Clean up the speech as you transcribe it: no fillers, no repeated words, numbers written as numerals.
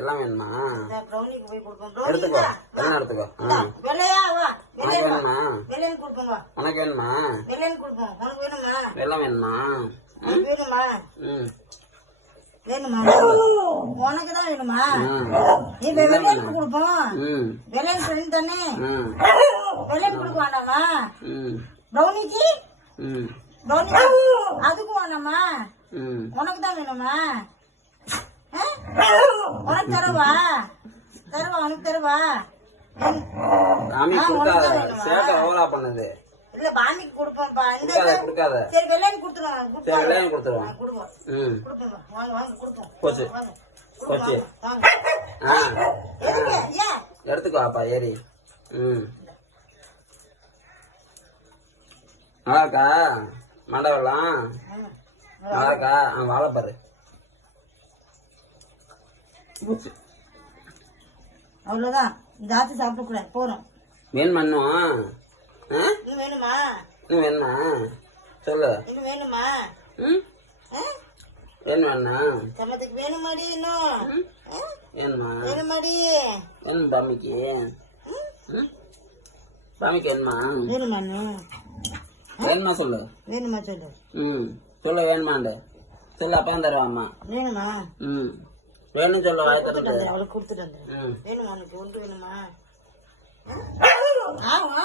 வெள்ளம் வேணுமா? ப்ரௌனிக்கு போய் கொடுப்போம். எடுத்துக்கோ, வெள்ளம் எடுத்துக்கோ. வெள்ளையா வா, உனக்கு வேணுமா? வெள்ளைன்னு கொடுப்போம். உனக்கு வேணுமா? வெள்ளைன்னு கொடுப்போம். உனக்கு வேணுமா? வெள்ளம் வேணுமா? வேணுமா? வேணுமா? உனக்கு தான் வேணுமா? நீ வெள்ளைன்னு கொடுப்போம். வெள்ளைன்னு சொல்லி தானே வெள்ளைன்னு கொடுக்க வேண்டாமா? ப்ரௌனிக்கு ப்ரௌனி அதுக்கும் வேணாமா? உனக்கு தான் வேணுமா? உனக்கு தரவா? தரவா? உனக்கு தரவா? பண்ணுது இல்ல பாமிக்கு கொடுப்போம்ப்பா. கொடுக்காத. சரி வெள்ளைன்னு கொடுத்துருவோம். சரி வெள்ளைன்னு கொடுத்துருவோம். கொடுப்போம். வாங்க வாங்க கொடுப்போம். போச்சு போச்சு. எடுத்துக்கோ அப்பா ஏறி. நல்லாக்கா மண்டை வெள்ளம் நல்லாக்கா. வாழை பாரு. அவ்வளவுதான். ஜாஸ்தி சாப்பிட கூடாது. போறோம். வேணுமா? இன்னும் வேணுமா? இன்னும் வேணுமா? சொல்லு. இன்னும் வேணுமா? வேணுமா? சமத்துக்கு வேணுமாடி? இன்னும் வேணுமா? வேணுமாடி? வேணும் பாமிக்கு. பாமிக்கு வேணுமா? வேணுமா? வேணுமா சொல்லு. வேணுமா சொல்லு. சொல்லு வேணுமாண்ட சொல்லு. அப்பா தருவாம்மா. வேணுமா? வேணும் சொல்ல. வாய் தரது அவளுக்கு கொடுத்துட்டு வந்து. வேணுமா? உனக்கு ஒன்று வேணுமா? ஆமா.